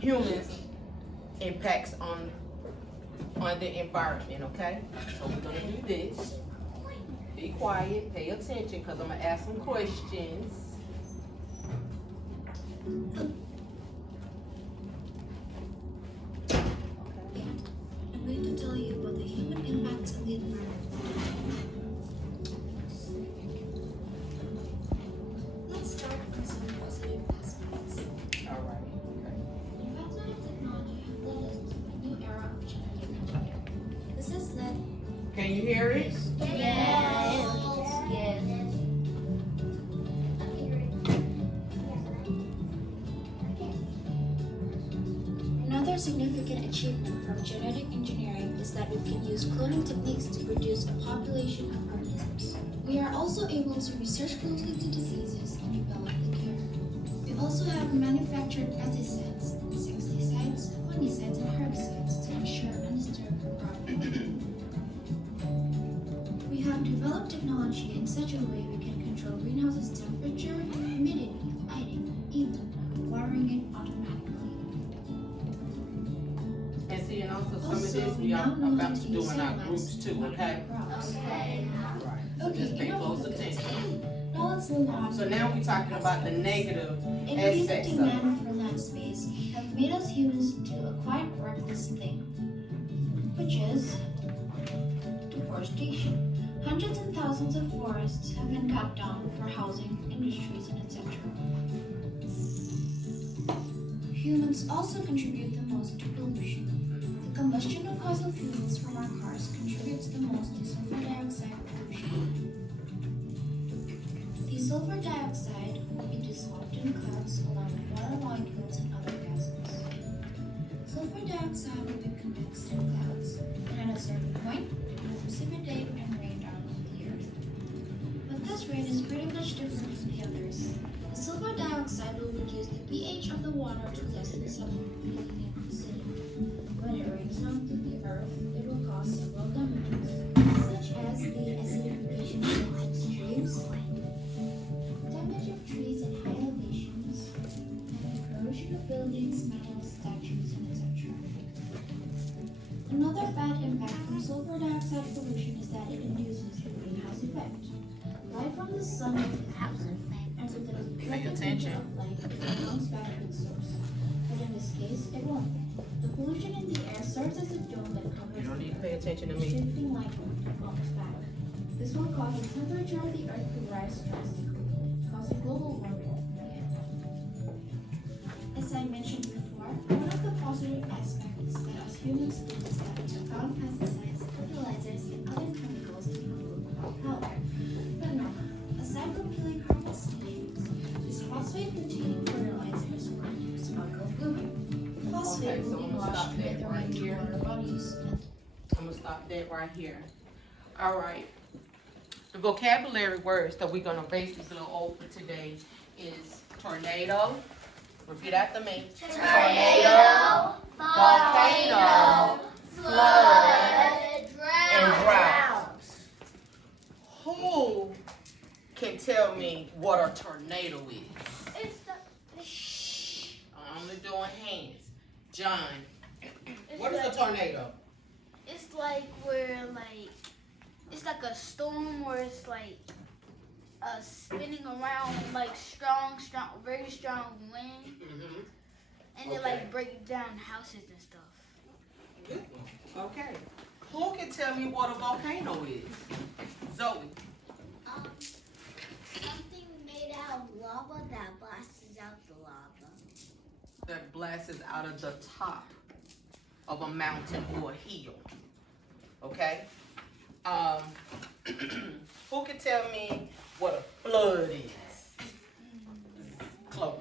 humans impacts on the environment, okay? So we're gonna do this. Be quiet, pay attention, because I'm gonna ask some questions. I'm going to tell you about the human impacts on the environment. Let's start with some positive aspects. All right. Advancement of technology have led us to a new era of genetic engineering. This has led. Can you hear it? Yes. Another significant achievement from genetic engineering is that we can use cloning techniques to produce a population of organisms. We are also able to research closely to diseases and develop the cure. We also have manufactured pesticides, insecticides, fungicides, and herbicides to ensure undisturbed crop growth. We have developed technology in such a way we can control greenhouse's temperature, humidity, lighting, even watering it automatically. And see, and also some of Also, this we we are now know how about to to do use in our satellites groups to too, monitor okay? crops. Right. So Okay, just pay enough close of this. attention. Now let's move on. So now we're talking about the negative Increasing aspects of it. demand for land space have made us humans do a quite reckless thing, which is deforestation. Hundreds and thousands of forests have been cut down for housing, industries, and etc. Humans also contribute the most to pollution. The combustion of fossil fuels from our cars contributes the most to sulfur dioxide pollution. The sulfur dioxide will be dissolved in clouds along with water molecules and other gases. Sulfur dioxide will be condensed in clouds, and at a certain point, it will precipitate and rain down on the earth. But this rain is pretty much different from the others. The sulfur dioxide will reduce the pH of the water to less than 7, making it acidic. When it rains down to the earth, it will cause several damages, such as the acidification of streams, damage of trees at high elevations, and corrosion of buildings, metals, statues, and etc. Another bad impact from sulfur dioxide pollution is that it induces the greenhouse effect. Light from the sun will be absent, and with the Pay attention. of light, it comes back to its source. But in this case, it won't. The pollution in the air serves as a dome that covers You don't need to the pay attention to me. shifting light comes back. This will cause the temperature of the earth to rise drastically, causing global warming. As I mentioned before, one of the positive aspects that us humans do is that we have found pesticides, fertilizers, and other chemicals to improve crop health. But no, aside from killing harmful species, these phosphate-containing fertilizers produce fungal blooming. Phosphate Okay, so will I'm be gonna stop washed that with the right rain here. to our bodies. I'm gonna stop that right here. All right. The vocabulary words that we're gonna basically go over today is tornado. Repeat after me. Tornado, Volcano, flood, and drought. Who can tell me what a tornado is? It's Shh. I'm only doing hands. John, what is a tornado? It's like where it's like a storm where it's like spinning around like strong, very strong wind, and it Okay. like breaks down houses and stuff. Good one. Okay. Who can tell me what a volcano is? Zoe. Something made out of lava that blasts out the lava. That blasts out of the top of a mountain or a hill. Okay? Who can tell me what a flood is? Chloe.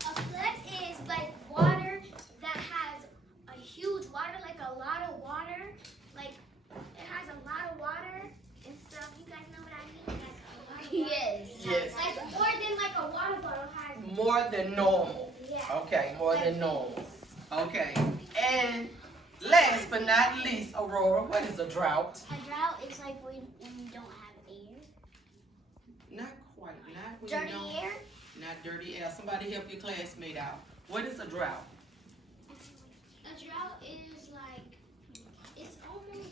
A flood is like water that has a huge water, like a lot of water. Like it has a lot of water and stuff. You guys know what I mean? Like a lot of water. Yes. Yes. Like more than like a water bottle has. More than normal. Yeah. Okay, more than normal. Okay. And last but not least, Aurora, what is a drought? A drought is like when you don't have air. Not quite. Not when you Dirty don't. air? Not dirty air. Somebody help your classmate out. What is a drought? A drought is like, it's almost,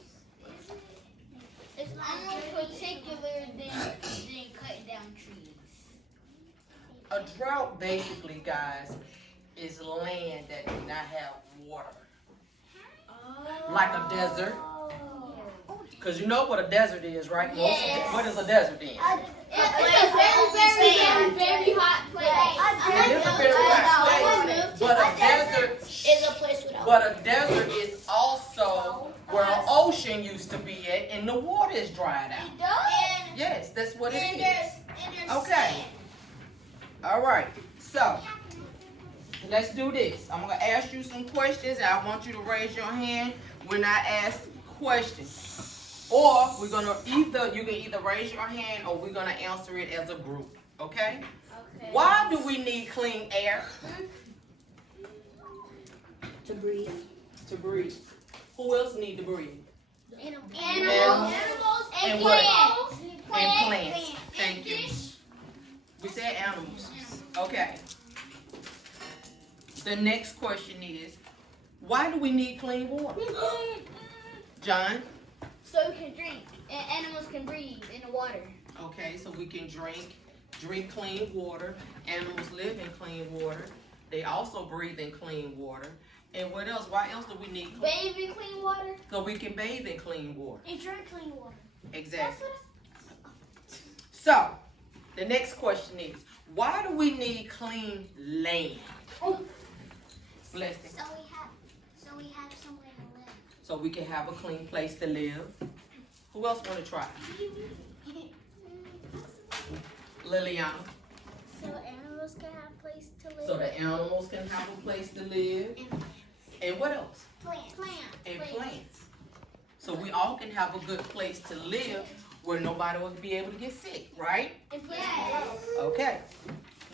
is it? It's like more particular than cutting down trees. A drought basically, guys, is land that do not have water. Like a desert. Because you know what a desert is, right? Yes. What is a desert then? It's a very hot place. It is a very hot place. But a desert Is a place without. But a desert is also where an ocean used to be at, and the water is dried out. Yes, that's what it is. Okay. All right. So let's do this. I'm gonna ask you some questions, and I want you to raise your hand when I ask questions. Or we're gonna you can either raise your hand, or we're gonna answer it as a group. Okay? Why do we need clean air? To breathe. To breathe. Who else need to breathe? Animals. And what? And plants. Thank you. We said animals. Okay. The next question is, why do we need clean water? John? So we can drink, and animals can breathe in the water. Okay, so we can drink clean water. Animals live in clean water. They also breathe in clean water. And what else? Why else do we need clean water? Bathe in clean water. So we can bathe in clean water. And drink clean water. Exactly. So, the next question is, why do we need clean land? Blessing. So we have somewhere to live. So we can have a clean place to live. Who else want to try? Liliana. So animals can have a place to live. So the animals can have a place to live. And what else? Plants. And plants. So we all can have a good place to live where nobody will be able to get sick, right? And plants. Okay.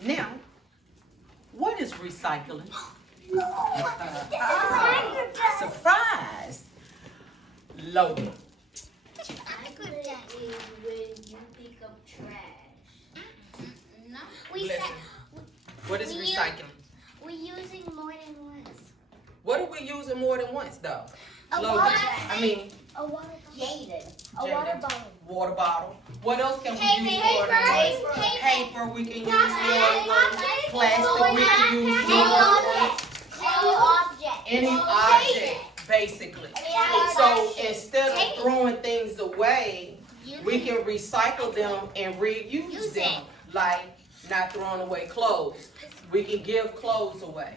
Now, what is recycling? Surprise! Logan. Recycling is when you pick up trash. No. We Bless said you. What is recycling? we're using more than once. What are we using more than once, though? A Logan. water, I mean, a water bottle. A Jaden. water bottle. Water bottle. What else can we use more than once? Paper we can use more than once. Plastic we can use more than once. Any object, basically. So instead of throwing things away, we can recycle them and reuse them. Like not throwing away clothes. We can give clothes away.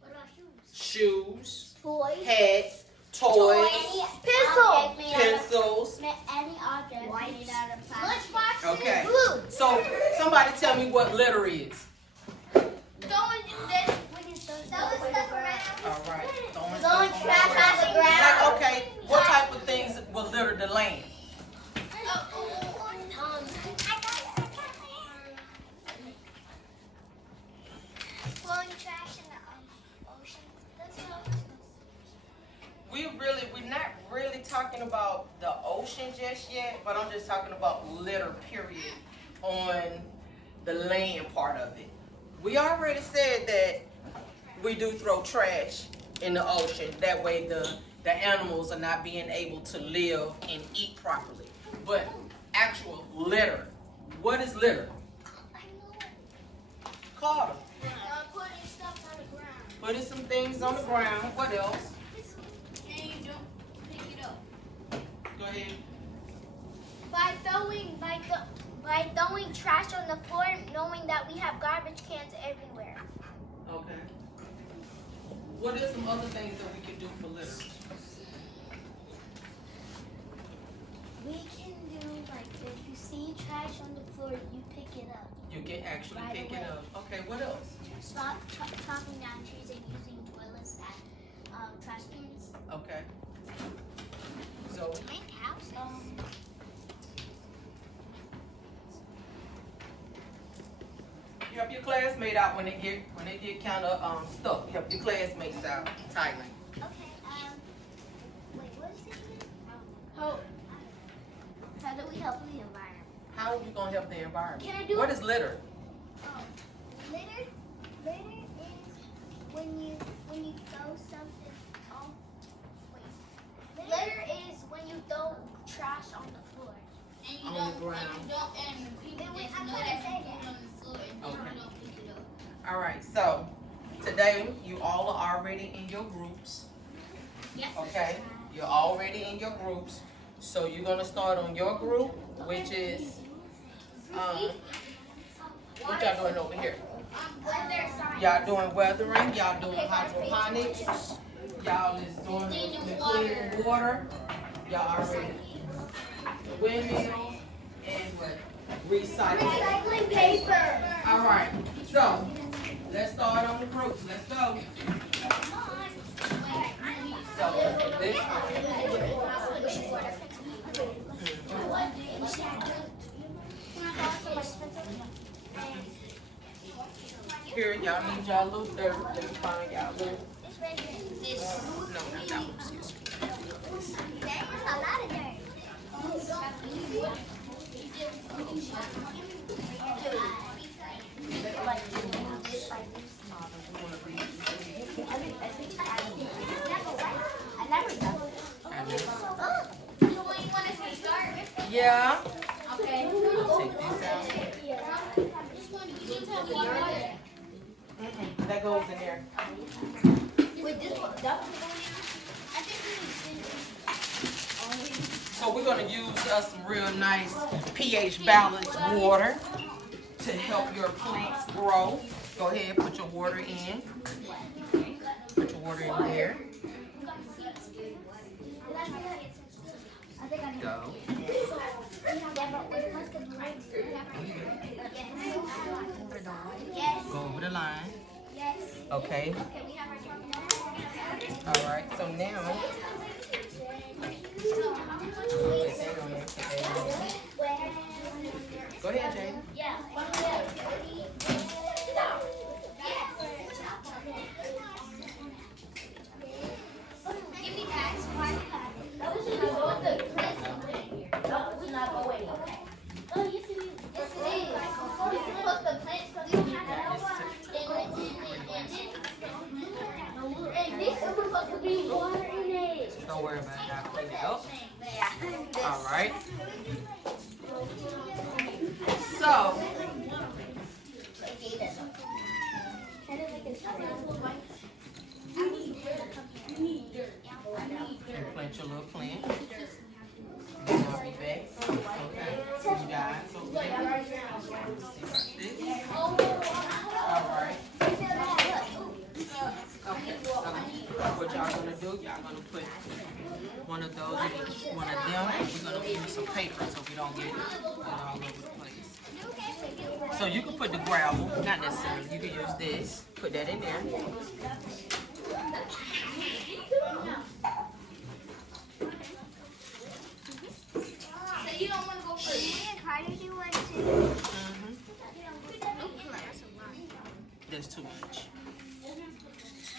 What about shoes? Shoes, Toys. hats, toys, Pencils. pencils. Any object made out of plastic. Lunchboxes. Okay. Glue. So somebody tell me what litter is. All right. Throwing trash on the ground. Like, okay, what type of things will litter the land? Throwing trash in the ocean. That's how We're not really talking about the ocean just yet, but I'm just talking about litter, period, on the land part of it. We already said that we do throw trash in the ocean. That way the animals are not being able to live and eat properly. But actual litter, what is litter? Carter, putting stuff on the ground. putting some things on the ground. What else? And you don't pick it up. Go ahead. By throwing trash on the floor, knowing that we have garbage cans everywhere. Okay. What are some other things that we can do for litter? We can do like if you see trash on the floor, you pick it up. You can actually Right pick away. it up. Okay, what else? Stop chopping down trees and using toilets as trash cans. Okay. So, Make houses. help your classmate out when they get kind of stuck. Help your classmates out, Tyler. Okay. Wait, what is it again? How do we help the environment? How are you gonna help the environment? Can I do What it? is litter? Litter is when when you throw something on. Wait. Litter is when you throw trash on the floor. And you On don't, the ground. and you don't, and people Then we- just I'm know gonna that say you put it on the floor and then Okay. you don't pick it up. All right, so today you all are already in your groups. Yes. Okay, you're already in your groups. So you're gonna start on your group, which is what y'all doing over here? Y'all doing weathering, y'all doing hydroponics, y'all is doing the clean water, y'all already windmill and what? Recycling. Recycling paper. All right, so let's start on the groups. Let's go. So this here, y'all need y'all little dirt. Let me find y'all little. No, not that one. Excuse me. There's a lot of dirt. Yeah. Okay. Take this out. That goes in there. Wait, this one, that one going in? So we're gonna use us some real nice pH balanced water to help your plants grow. Go ahead, put your water in. Put your water in there. Go. Yes. Go over the line. Yes. Okay. Okay, we have our All right. So now. Put that on there, put that on there. Go ahead, Jay. Yeah. Give me that. Oh, yes, it is. Yes, it is. You're supposed to plant something. And this is supposed to be water in it. Don't worry about it. I'll clean it up. All right. So. And plant your little plant. Then I'll be back. Okay. See you guys over there. See like this. All right. Okay. So what y'all gonna do? Y'all gonna put one of those in each one of them. We're gonna use some paper so we don't get it all over the place. So you can put the gravel, not necessarily. You can use this. Put that in there. So you don't want to go first. Carter, do you want to? There's too much.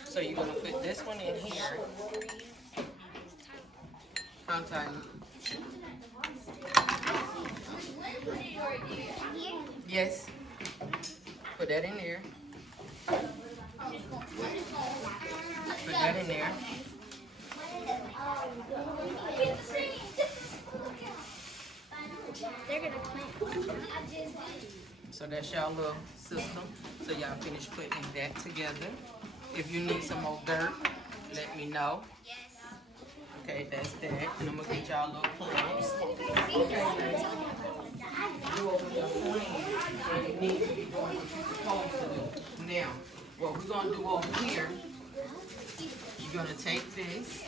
So you're gonna put this one in here. How tiny? Yes. Put that in there. Put that in there. They're gonna plant. So that's y'all little system. So y'all finish putting that together. If you need some more dirt, let me know. Okay, that's that. And I'm gonna get y'all little plants. Okay. Do over your plan. And you need to be doing what you're supposed to do. Now, what we're gonna do over here, you're gonna take this.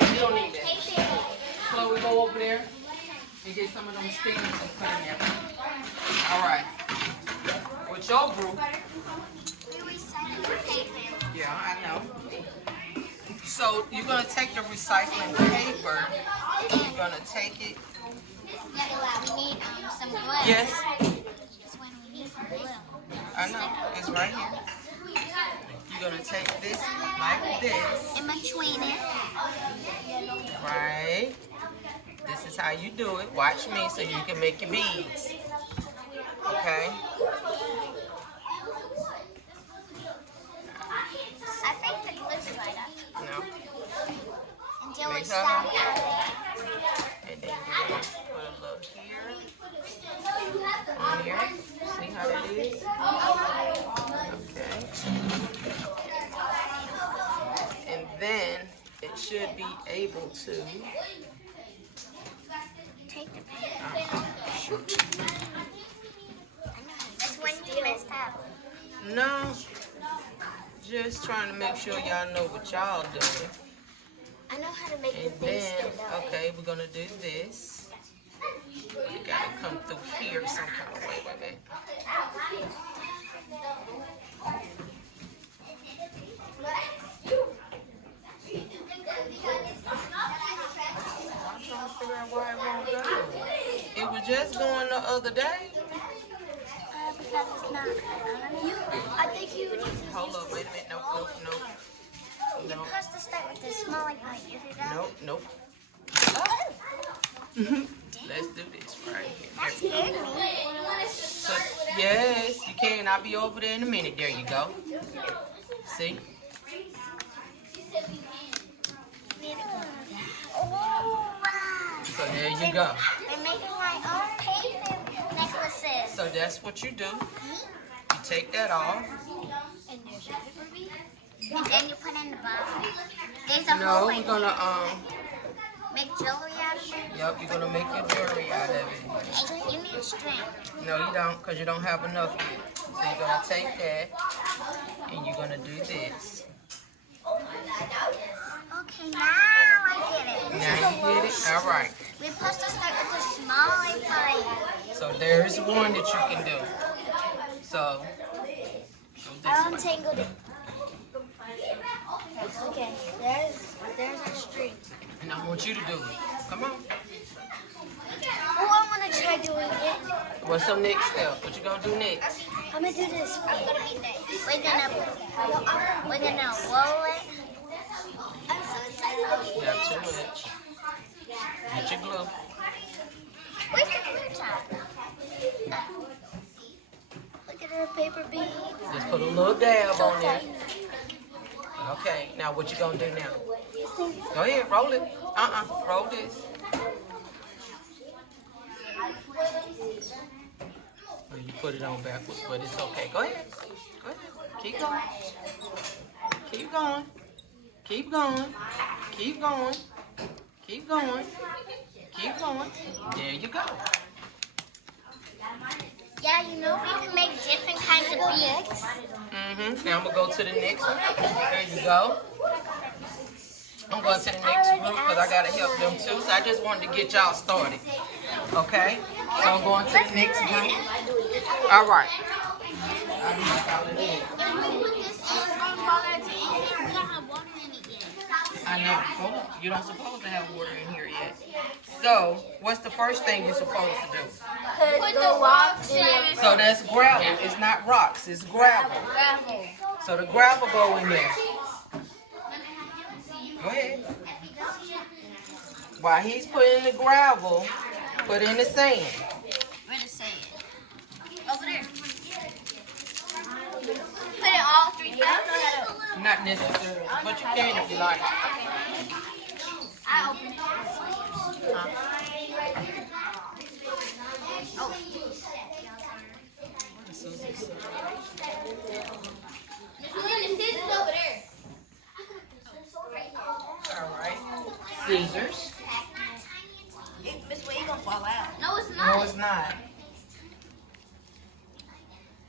You don't need that. So we go over there and get some of them stems and put in there. All right. With your group, yeah, I know. So you're gonna take the recycling paper. You're gonna take it. We need some glue. Yes, That's when we need some glue. I know. It's right here. You're gonna take this like this. In between it. Right. This is how you do it. Watch me so you can make your beads. Okay. I think the glue's right up. No. Until Make we her stop up. out And then you're gonna put a little here. On here. See how that is? Okay. And then it should be able to. Take the pen. That's when you messed up. No. Just trying to make sure y'all know what y'all doing. I know how to make And then, okay, we're gonna do this. You gotta come through here some kind of way. Wait a minute. I'm trying to figure out why it won't go. It was just going the other day. Because it's not. I think you need to Hold up, wait a minute. Nope. press the start with the smaller part. You hear that? Nope. Let's do this right here. That scared me. So, yes, you can. I'll be over there in a minute. There you go. See? Oh, wow. So there you go. We're making our own paper necklaces. So that's what you do. You take that off. And there's your paper bee. And then you put in the bottom. There's a No, whole we're gonna make jewelry out of it. Yep, you're gonna make your jewelry out of it. And you need string. No, you don't, because you don't have enough yet. So you're gonna take that and you're gonna do this. Okay, now I get it. Now you get it? All right. We're supposed to start with the smaller part. So there's one that you can do. So, do this I one. untangled it. Okay, there's our string. And I want you to do it. Come on. Oh, I want to try doing it. What's the next step? What you gonna do next? I'm gonna do this. We're gonna roll it. I'm so excited. Not too much. Get your glue. Where's the glue top? Look at her paper bead. Just put a little dab on there. Okay, now what you gonna do now? Go ahead, roll it. Roll this. Well, you put it on backwards, but it's okay. Go ahead. Go ahead. Keep going. Keep going. Keep going. Keep going. Keep going. Keep going. There you go. Yeah, you know we can make different kinds of beads. Now I'm gonna go to the next one. There you go. I'm going to the next group because I gotta help them too. So I just wanted to get y'all started. Okay? So I'm going to the next group. All right. If we put this on water to in here, we don't have water in it yet. I know. Hold on. You don't supposed to have water in here yet. So what's the first thing you're supposed to do? Put the rocks in it. So that's gravel. It's not rocks. It's gravel. So the gravel go in there. Go ahead. While he's putting the gravel, put in the sand. Where the sand? Over there. Put it all 3 cups. Not necessarily, but you can if you like. I opened it. Over there. All right. Scissors. This way you gonna fall out. No, it's No, not. it's not.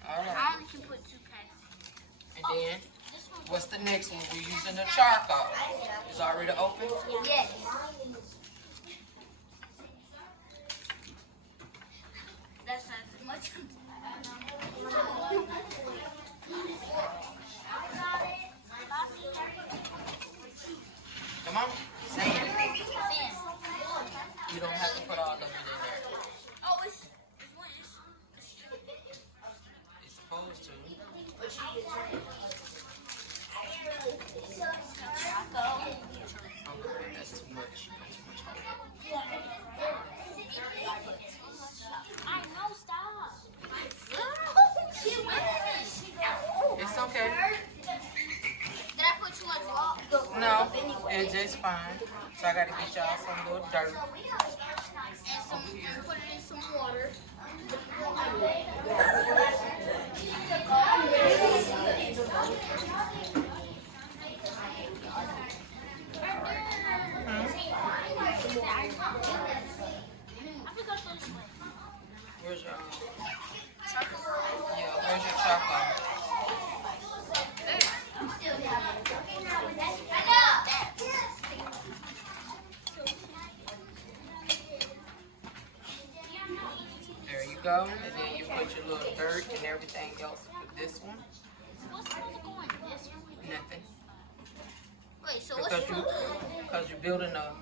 All right. I only can put 2 packs. And then, what's the next one? We're using the charcoal. It's already open? Yes. That's not as much. Come on. Sand. You don't have to put all of it in there. Oh, it's It's supposed to. Okay, that's too much. I know, stop. Okay. Did I put too much water? No, it's just fine. So I gotta get y'all some little dirt. And put it in some water. Where's your yeah, where's your charcoal? There you go. And then you put your little dirt and everything else with this one. Nothing. Wait, so what's Because you're building a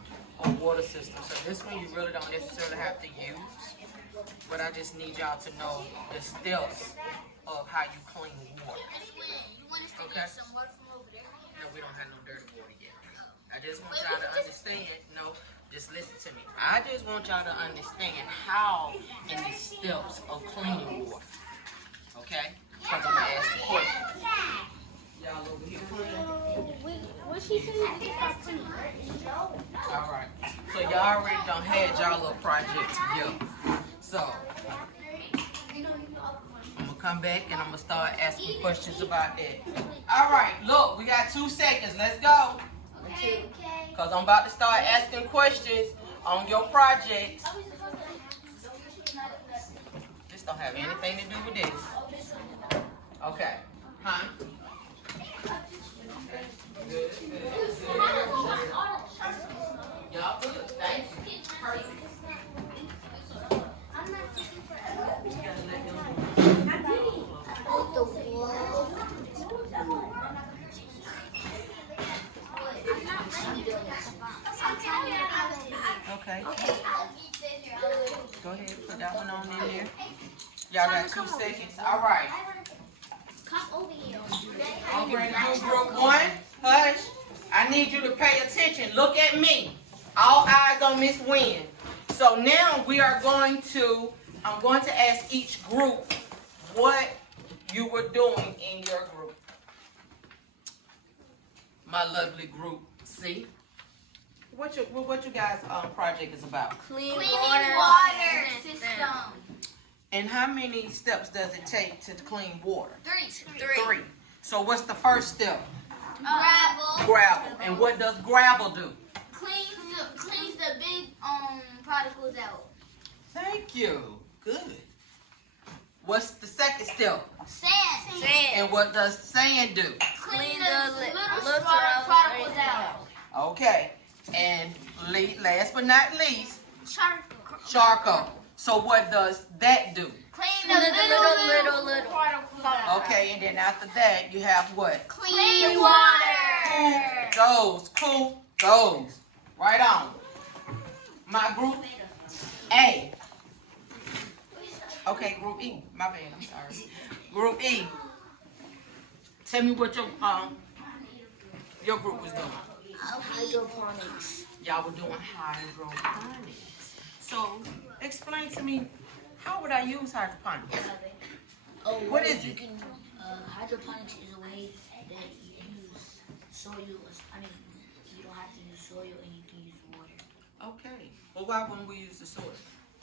water system. So this one you really don't necessarily have to use. But I just need y'all to know the steps of how you clean water. You want us to Okay. get some water from over there? No, we don't have no dirty water yet. I just want y'all to understand. No, just listen to me. I just want y'all to understand how in the steps of cleaning water. Okay? Because I'm going to ask you questions. Y'all over here clean? What she said you can start cleaning. All right. So y'all already done had y'all little project together. So I'm gonna come back and I'm gonna start asking questions about that. All right. Look, we got 2 seconds. Let's go. Okay. Cause I'm about to start asking questions on your projects. This don't have anything to do with this. Okay. Huh? Good. Y'all good. Thank you. Perfect. I'm not taking You gotta let them Okay. Go ahead, put that one on in there. Y'all got 2 seconds. All right. Come over here. I'm ready to do group 1. Hush. I need you to pay attention. Look at me. All eyes on Miss Wynn. So now we are going to, I'm going to ask each group what you were doing in your group. My lovely group C. What you guys' project is about? Cleaning water system. And how many steps does it take to clean water? 3. 3. So what's the first step? Gravel. Gravel. And what does gravel do? Cleans the big particles out. Thank you. Good. What's the second step? Sand. And what does sand do? Clean the little particles out. Okay. And last but not least, Charcoal. charcoal. So what does that do? Clean the little particles out. Okay, and then after that, you have what? Clean water. Cool goes. Right on. My group A. Okay, group E. My bad, I'm sorry. Group E. Tell me what your group was doing. Hydroponics. Y'all were doing hydroponics. So, explain to me, how would I use hydroponics? What is it? Hydroponics is a way that you use soil. You don't have to use soil and you can use water. Okay. Well, why wouldn't we use the soil?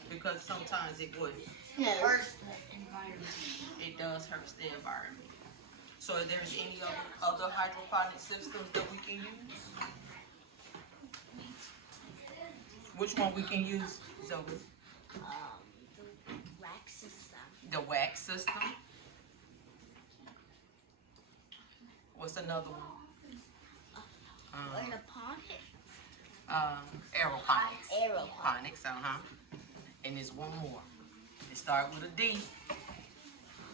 Because sometimes it would. Hurts the environment. It does hurt the environment. So, if there's any other hydroponic systems that we can use? Which one we can use, Zoe? The wax system. The wax system. What's another one? In a pond? Aeroponics. Aeroponics. Aeroponics, And there's one more. It starts with a D.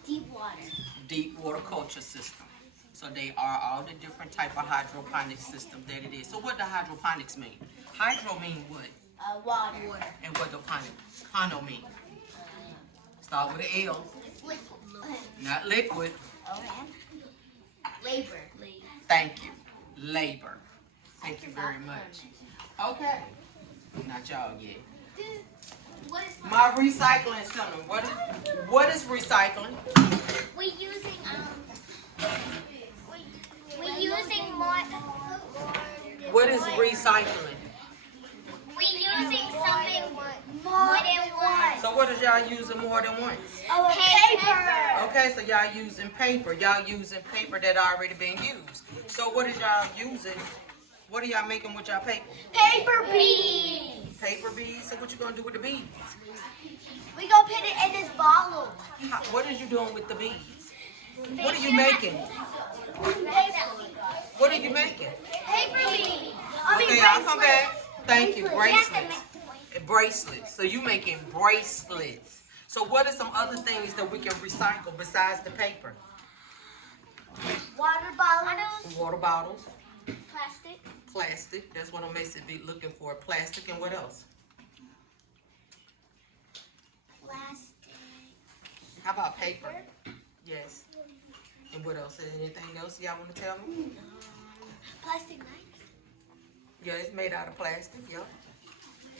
Deep water. Deep water culture system. So they are all the different type of hydroponic system that it is. So what does hydroponics mean? Hydro mean what? Water. And what does pono mean? Start with an L. Not liquid. Labor. Thank you. Labor. Thank you very much. Okay. Not y'all yet. What is My recycling center. What is recycling? we using We're using more. What is recycling? We're using something more than once. So what is y'all using more than once? Paper. Okay, so y'all using paper. Y'all using paper that already been used. So what is y'all using? What are y'all making with y'all paper? Paper beads. Paper beads. So what you gonna do with the beads? We gonna put it in this bottle. What is you doing with the beads? What are you making? What are you making? Paper beads. Okay, I'll come back. Thank you. Bracelets. Bracelets. So you making bracelets. So what are some other things that we can recycle besides the paper? Water bottles. Water bottles. Plastic. Plastic. That's what I'm basically looking for. Plastic and what else? Plastic. How about paper? Yes. And what else? Anything else y'all want to tell me? Plastic knives. Yeah, it's made out of plastic. Yeah.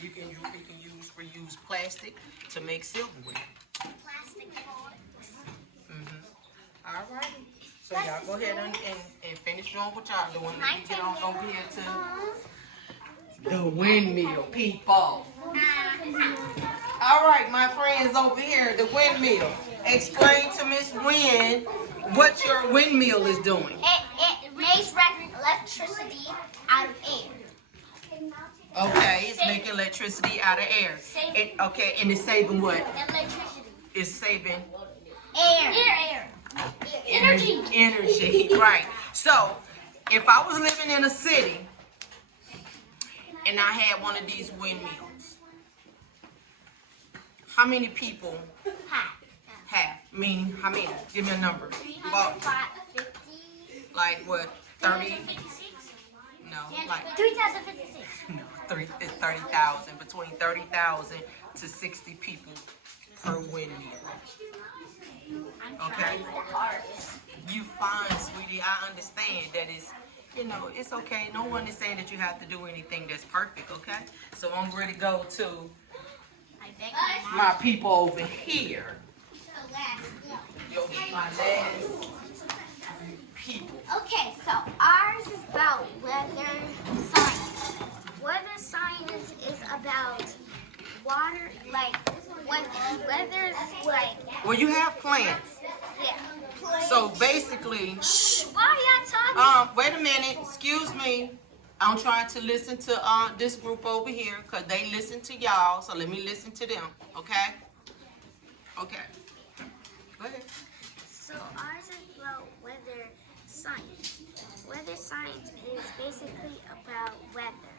You can use reuse plastic to make silverware. Plastic forks. All right. So y'all go ahead and finish doing what y'all doing. Let me get on over here to the windmill, people. All right, my friends over here, the windmill. Explain to Miss Wynn what your windmill is doing. It makes electricity out of air. Okay, it's making electricity out of air. Okay, and it's saving what? Electricity. It's saving Air. Energy. Energy, right. So, if I was living in a city and I had one of these windmills, how many people have? Meaning, how many? Give me a number. About, 50. like what, 30? 56. No, like 3,056. no, 30,000, between 30,000 to 60 people per windmill. Okay? You fine, sweetie. I understand that it's, it's okay. No one is saying that you have to do anything that's perfect, okay? So I'm ready to go to my people over here. You'll be my last people. Okay, so ours is about weather science. Weather science is about water, like weather's like. Well, you have plants. Yeah. So basically, Why are y'all talking? wait a minute, excuse me. I'm trying to listen to this group over here because they listen to y'all. So let me listen to them, okay? Okay. Go ahead. So ours is about weather science. Weather science is basically about weather.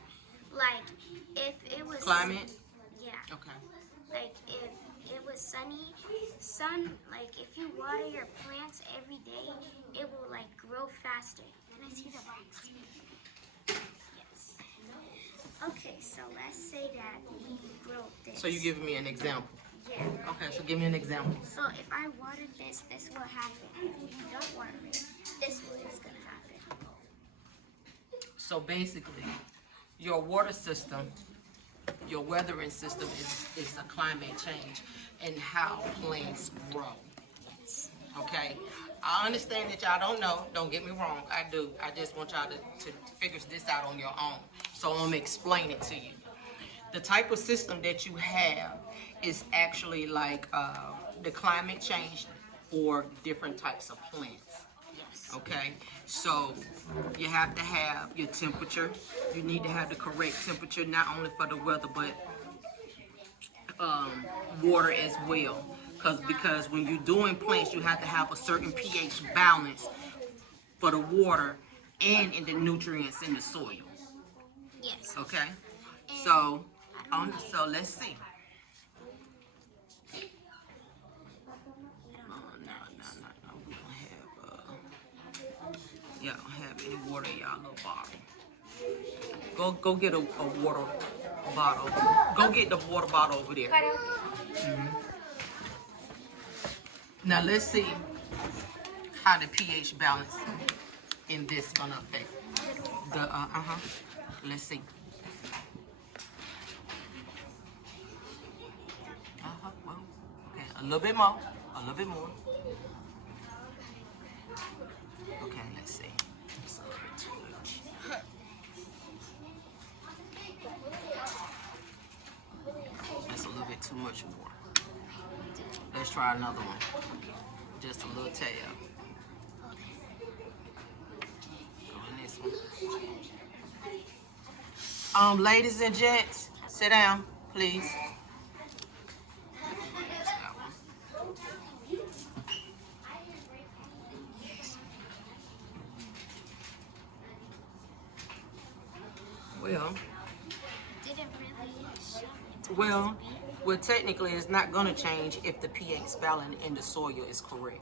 Like if it was Climate? Yeah. Okay. Like if it was sunny, like if you water your plants every day, it will like grow faster. Can I see the box? Yes. Okay, so let's say that we grow this. So you're giving me an example. Yeah. Okay, so give me an example. So if I water this will happen. If you don't water it, this is gonna happen. So basically, your water system, your weathering system is a climate change and how plants grow. Okay? I understand that y'all don't know. Don't get me wrong. I do. I just want y'all to figure this out on your own. So I'm going to explain it to you. The type of system that you have is actually like the climate change for different types of plants. Okay, so you have to have your temperature. You need to have the correct temperature, not only for the weather, but water as well. Because when you're doing plants, you have to have a certain pH balance for the water and in the nutrients in the soil. Yes. Okay, so let's see. No. We don't have y'all don't have any water in y'all little bottle. Go get a water bottle. Go get the water bottle over there. Now let's see how the pH balance in this gonna affect the Let's see. Well, okay, a little bit more, a little bit more. Okay, let's see. Just a little bit too much. Just a little bit too much more. Let's try another one. Just a little tail. Go in this one. Ladies and gents, sit down, please. Well, technically, it's not going to change if the pH balance in the soil is correct.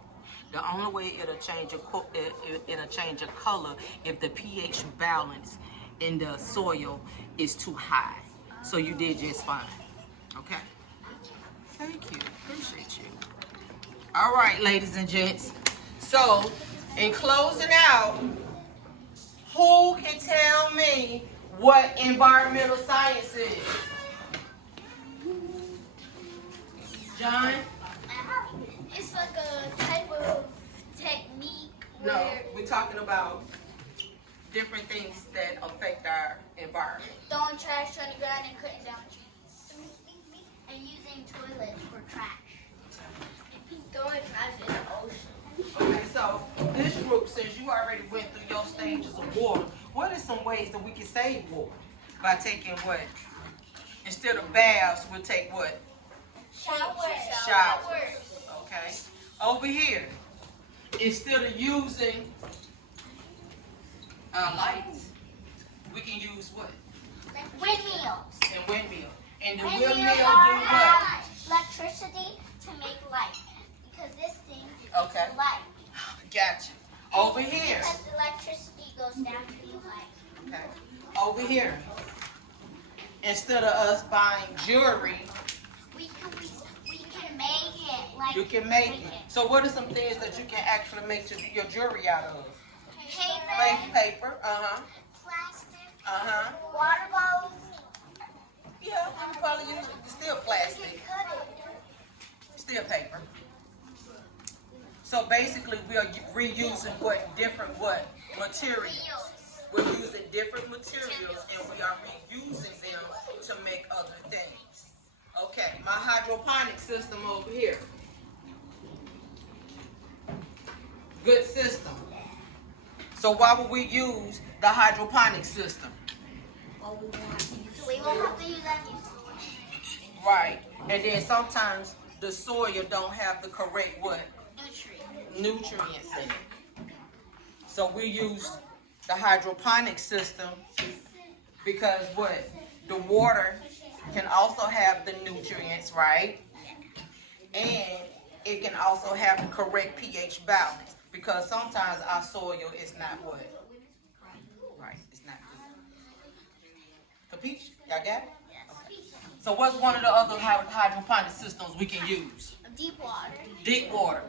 The only way it'll change a color if the pH balance in the soil is too high. So you did just fine. Okay. Thank you. Appreciate you. All right, ladies and gents. So, in closing out, who can tell me what environmental science is? John? It's like a type of technique No, where we're talking about different things that affect our environment. Throwing trash on the ground and cutting down trees. and using toilets for trash. Throwing trash in the ocean. Okay, so this group, since you already went through your stages of water, what are some ways that we can save water? By taking what? Instead of baths, we'll take what? Showers. Okay. Over here, instead of using lights, we can use what? Windmills. And windmill. And the Windmills windmill do what? electricity to make light. Because this thing Okay. is light. Gotcha. Over here. Because electricity goes down to the light. Okay. Over here. Instead of us buying jewelry, We can make it like you can make it. So what are some things that you can actually make your jewelry out of? paper, Paper. plastic, water bottles. Yeah, we can probably use it. Still You plastic. can cut it. Still paper. So basically we are reusing different materials. We're using different materials and we are reusing them to make other things. Okay, my hydroponic system over here. Good system. So why would we use the hydroponic system? So we won't have to use any soil. Right. And then sometimes the soil don't have the correct nutrients in it. So we use the hydroponic system because what? The water can also have the nutrients, right? And it can also have the correct pH balance because sometimes our soil is not what? Right, it's not good. Capiche? Y'all got it? Okay. So what's one of the other hydroponic systems we can use? Deep water. Deep water.